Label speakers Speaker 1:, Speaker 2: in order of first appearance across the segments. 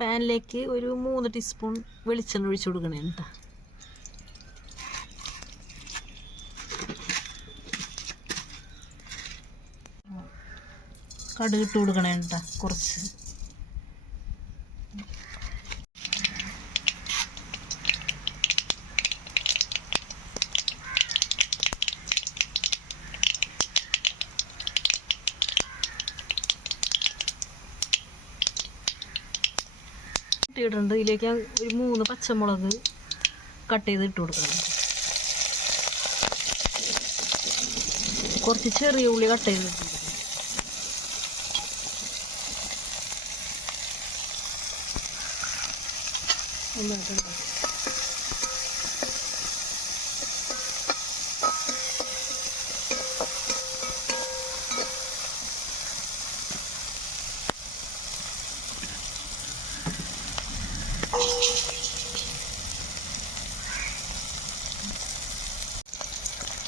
Speaker 1: പാനിലേക്ക് ഒരു മൂന്ന് ടീസ്പൂൺ വെളിച്ചെണ്ണ ഒഴിച്ചു കൊടുക്കണേ കേട്ടോ കടുകിട്ട് കൊടുക്കണേ കേട്ടോ കുറച്ച്. ഇട്ടിട്ടുണ്ട്. ഇതിലേക്ക് ഒരു മൂന്ന് പച്ചമുളക് കട്ട് ചെയ്ത് ഇട്ട് കൊടുക്കണം. കുറച്ച് ചെറിയ ഉള്ളി കട്ട് ചെയ്ത് ഇട്ടു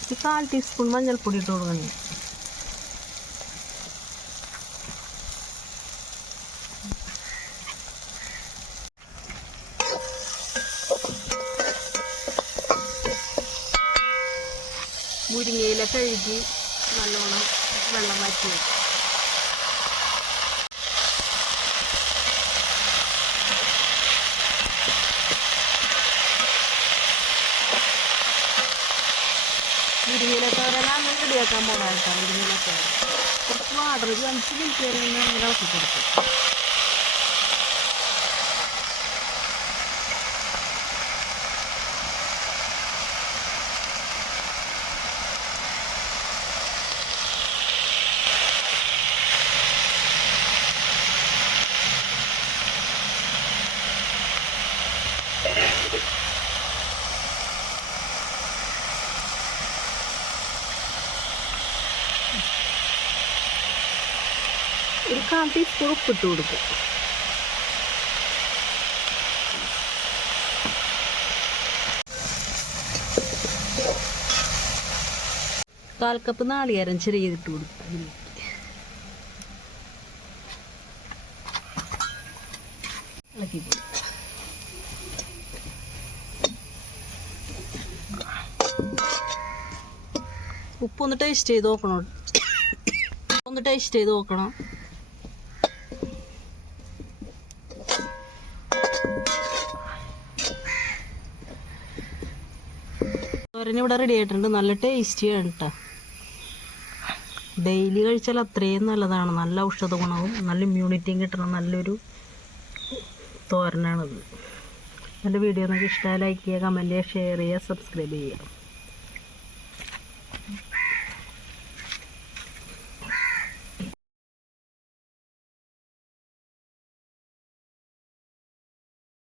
Speaker 1: ഒരു കാൽ ടീസ്പൂൺ മഞ്ഞൾപ്പൊടി ഇട്ട് കൊടുക്കണം മുരിങ്ങയില കഴുകി നല്ലോണം വെള്ളം മാറ്റി വെക്കും മുരിങ്ങയില തോരനാണ് റെഡിയാക്കാൻ പോകാം കേട്ടോ മുരിങ്ങയില തോരൻ കുറച്ച് വാട്ടർ ഒരു അഞ്ച് മിനിറ്റ് വരെ ഇങ്ങനെ ഇളക്കി കൊടുക്കും ഒരു കാൽ ടീസ്പൂൺ ഉപ്പിട്ട് കൊടുക്കും. കാൽ കപ്പ് നാളികേരം ചെറിയതിട്ട് കൊടുക്കും അതിലേക്ക്. ഇളക്കി കൊടുക്കും. ഉപ്പൊന്ന് ടേസ്റ്റ് ചെയ്ത് നോക്കണം. ഒന്ന് ടേസ്റ്റ് ചെയ്ത് നോക്കണം. തോരൻ ഇവിടെ റെഡി ആയിട്ടുണ്ട്. നല്ല ടേസ്റ്റിയാണ് കേട്ടോ ഡെയിലി കഴിച്ചാൽ അത്രയും നല്ലതാണ്. നല്ല ഔഷധ ഗുണവും നല്ല ഇമ്മ്യൂണിറ്റിയും കിട്ടണ നല്ലൊരു തോരനാണിത്. എന്റെ വീഡിയോ നിങ്ങൾക്ക് ഇഷ്ടമായി ലൈക്ക് ചെയ്യുക കമന്റ് ചെയ്യുക ഷെയർ ചെയ്യുക സബ്സ്ക്രൈബ് ചെയ്യുക.